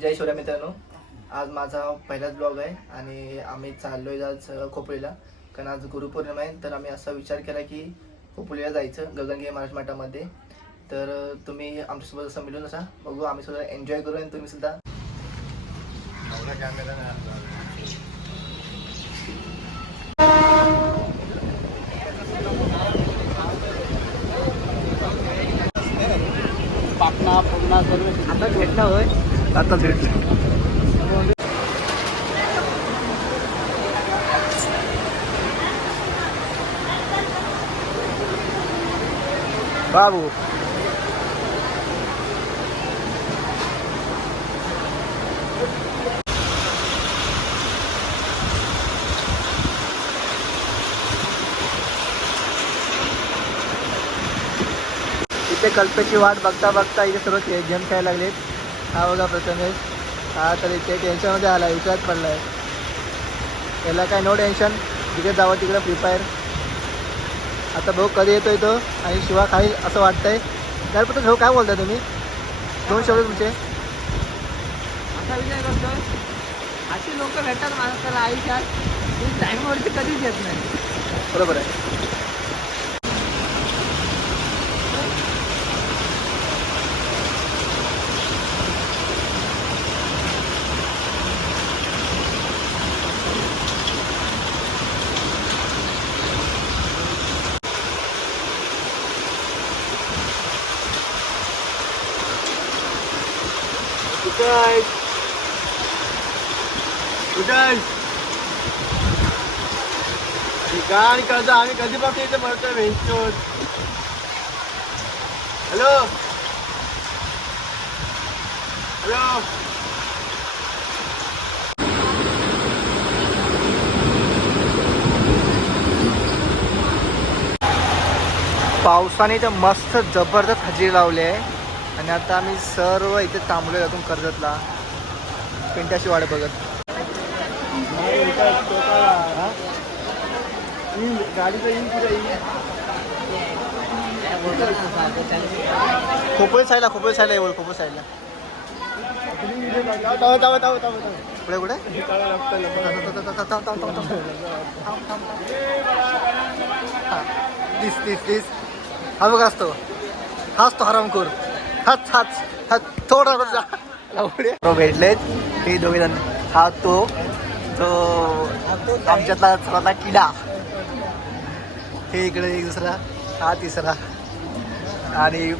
जय शिवराय मित्रांनो. आज माझा पहिलाच ब्लॉग आहे आणि आम्ही चाललोय आज अ, खोपोलीला. कारण आज गुरुपौर्णिमा आहे तर आम्ही असा विचार केला की खोपोलीला जायचं गगनगिरी महाराज मठामध्ये. तर तुम्ही आमच्यासोबत असं मिळून असा बघू आम्ही सुद्धा एन्जॉय करू आणि तुम्ही सुद्धा. पाटणा पुन्हा सर्व आता भेटला होय. आता भेट बाबू. इथे कल्पेची वाट बघता बघता इथे सर्व गेम खेळायला लागलेत. हा बघा प्रथमेश. हा तर इथे टेन्शनमध्ये आला विचारात पडलाय. याला काय नो टेन्शन तिकडे जावं तिकडे फ्री फायर आता भाऊ कधी येतोय तो आणि शिवा खाईल असं वाटतंय. गणपती भाऊ काय बोलताय तुम्ही? दोन शब्द तुमचे. असा विचार करतो. अशी लोक भेटतात माणसाला आयुष्यात. टाईमवरती कधीच येत नाही. बरोबर आहे कुठे आहे कुठे आहे ठिकाण कसं आम्ही कधीपासून इथे मरतोय भेटतोय हॅलो हॅलो पावसाने तर मस्त जबरदस्त हजेरी लावली आहे. आणि आता आम्ही सर्व इथे थांबलो यातून कर्जतला. पिंट्याची वाट बघत. खोपोली साईडला खोपोली साईडला येऊ खोपोली साईडला पुढे. कुठे हा, दिस दिस दिस. हा बघ असतो. हाच तो हरामखोर. हाच हाच हाच. थोडा भेटलेत. ते दोघे जण. हा तो तो आमच्यातला सर्वातला किडा. हे इकडे एक दुसरा हा तिसरा. आणि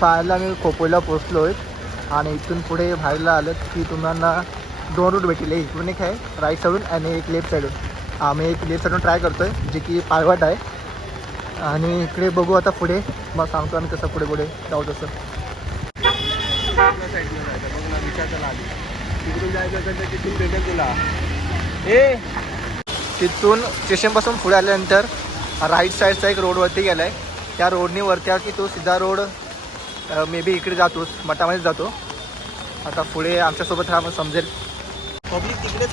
पाहायला मी खोपोलीला पोचलो आहे आणि इथून पुढे बाहेरला आलं की तुम्हाला दोन रूट भेटेल. एक इकडून एक आहे राईट साईडून आणि एक लेफ्ट साईडून आम्ही एक लेफ्ट साईडून ट्राय करतो आहे जे की पायवाट आहे. आणि इकडे बघू आता पुढे. मग सांगतो आम्ही कसं पुढे पुढे जाऊ तसं. जायचं ए! तिथून स्टेशनपासून पुढे आल्यानंतर राईट साईडचा एक रोडवरती गेला आहे त्या रोडनी वरती आला की तो सिधा रोड मे बी इकडे जातो मठामध्ये जातो. आता पुढे आमच्यासोबत हा समजेल. पब्लिक तिकडेच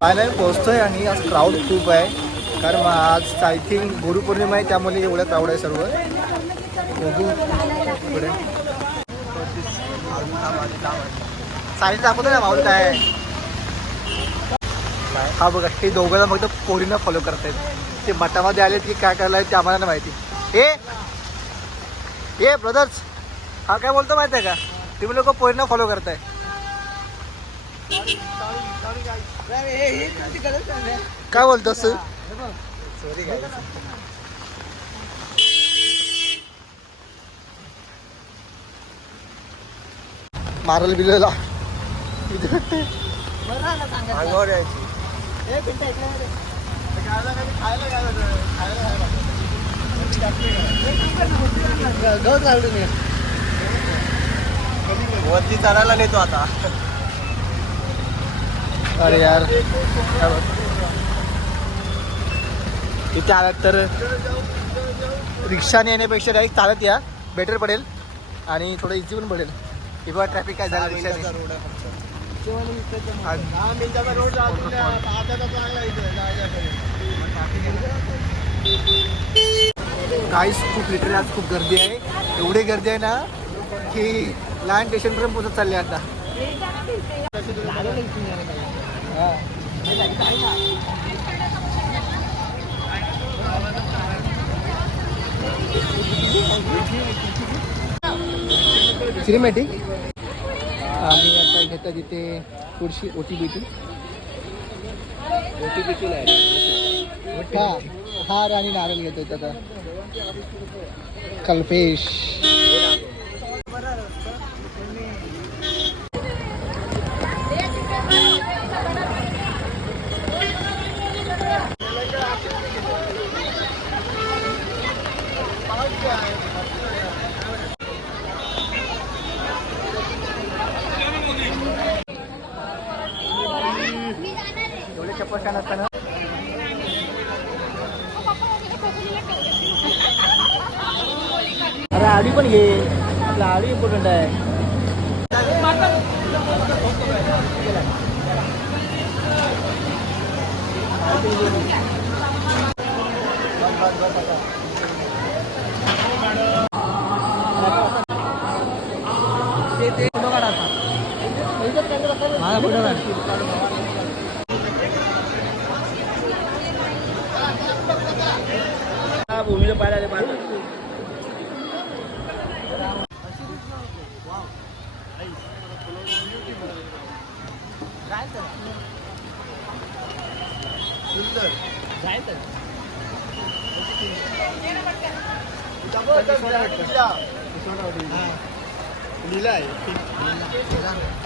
फायनल पोहोचतोय आणि आज क्राऊड खूप आहे. कारण आज आय थिंक गुरुपौर्णिमा आहे त्यामुळे एवढं क्राऊड आहे सर्व. बघू पुढे. साईड दाखवतो ना माऊल काय? आहे. हा बघा हे दोघांना फक्त पोरीनं फॉलो करतायत. ते मठामध्ये आलेत की काय करायला ते आम्हाला नाही माहिती. ए! ए ब्रदर्स हा काय बोलतो माहिती आहे का? तुम्ही लोक पोरीनं फॉलो करताय. काय बोलतोस तू? मारल बिलला अंगावर यायची वरती चढायला नेतो आता. अरे यार. इथे आलात तर रिक्षाने येण्यापेक्षा डायरेक्ट चालत या. बेटर पडेल आणि थोडं इझी पण पडेल. किंवा ट्रॅफिक काय झालं रिक्षाने. आणि दहा मिनिटाचा रोड जातो आता तर चांगला इथे काहीच खूप लिटरली आज खूप गर्दी आहे. एवढी गर्दी आहे ना की लहान स्टेशनपर्यंत पोहोचत चालले आता. हा. सिनेमॅटिक आम्ही आता घेतात तिथे थोडीशी ओ टी बी टी हा हार आणि नारळ घेतो आता कल्पेश. एवढे चप्पल छान असताना अरे आडी पण घे आपला आडी इम्पॉर्टंट आहे ते ते फोटो काढा आता. माझा फोटो काढ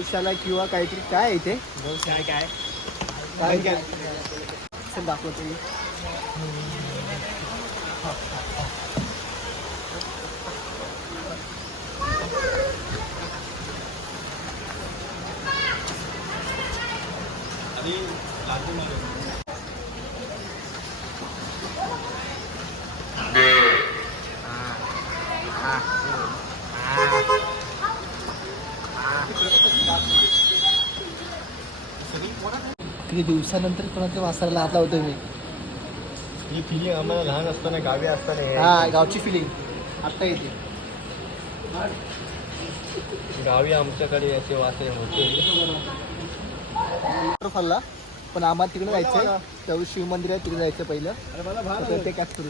गौशाला किंवा काहीतरी काय इथे? काय? काय काय? काय? चल दाखवतो मी किती दिवसानंतर कोणाच्या वासाला हात लावतोय मी? ही फिलिंग आम्हाला लहान असताना गावी असताना हा यायची. गावची फिलिंग आता येते. गावी आमच्याकडे असे वासे होते फल्ला पण आम्हाला तिकडे जायचंय. त्यावेळी शिव मंदिर आहे तिकडे जायचं पहिलं. तर ते कॅच करू.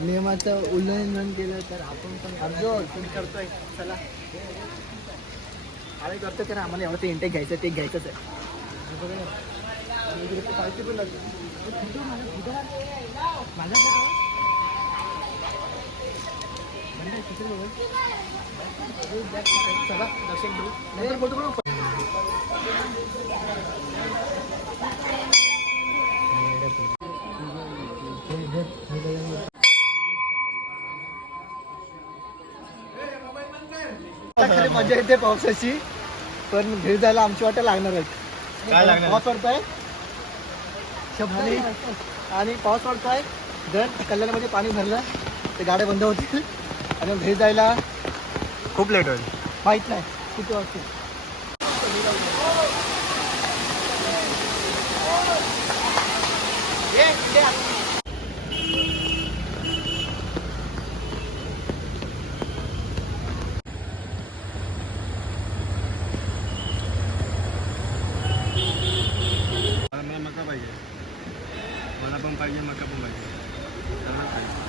नियमाचं उल्लंघन केलं तर आपण पण अर्जुन करतोय. चला. आम्ही करतो तर आम्हाला एवढं ते इंटेक घ्यायचं ते घ्यायचंच आहे. चला दर्शन घेऊ. नंतर फोटो मजा येते पावसाची पण घरी जायला आमची वाटा लागणारच काय लागणार? पाऊस पडतोय आणि आणि पाऊस पडतोय जर कल्याणमध्ये पाणी भरलं ते गाड्या बंद होतील. आणि मग घरी जायला खूप लेट होईल. माहीत नाही. किती वाजतील नका पाहिजे. मला पण पाहिजे मका पण पाहिजे. सर्वच पाहिजे.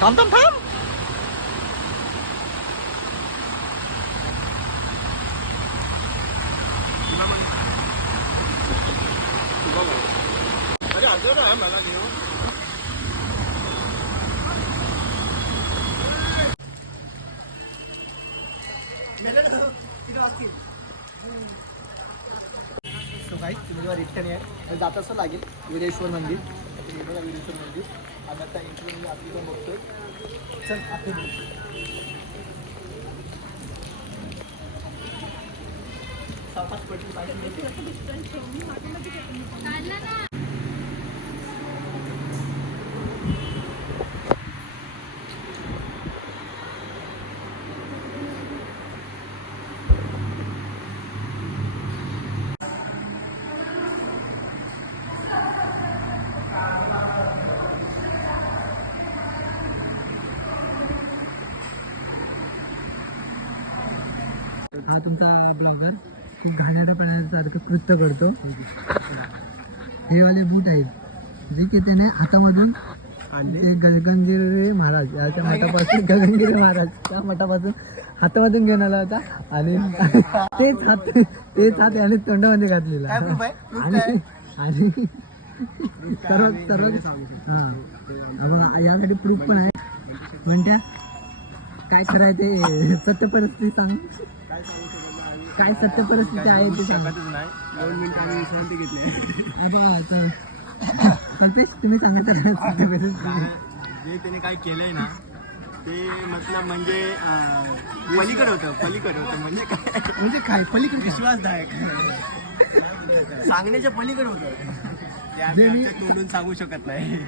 थांब थांब थांब. अरे अर्धा आहे मला घेऊ आहे लागेल. विरेश्वर मंदिर. हे बघा विरेश्वर मंदिर. आणि आता इंटरव्ह्यू आपली पण बघतोय. चल आपण सावकाश पडली हा तुमचा ब्लॉगर. घाणेरड्या पाण्यासारखं कृत्य करतो. हे वाले बूट आहेत. जे की त्याने हातामधून ते गगनगिरी महाराज याच्या मठापासून गगनगिरी महाराज त्या मठापासून हातामधून घेऊन आला होता आणि तेच हात तेच हात याने तोंडामध्ये घातलेला. आणि? आणि सर्व सर्व हा. यासाठी प्रूफ पण आहे. म्हणत्या काय खरं आहे ते सत्य परिस्थिती सांग? काय सत्य परिस्थिती आहे ते सांग. नाही. दोन मिनिटं आम्ही घेतली. तुम्ही सांगत जे त्याने काय केलंय ना ते मतलब म्हणजे पलीकडे होतं पलीकडे होतं. म्हणजे काय? म्हणजे काय? पलीकडे विश्वासदायक. सांगण्याच्या पलीकडे होतं. तोंडून सांगू शकत नाही.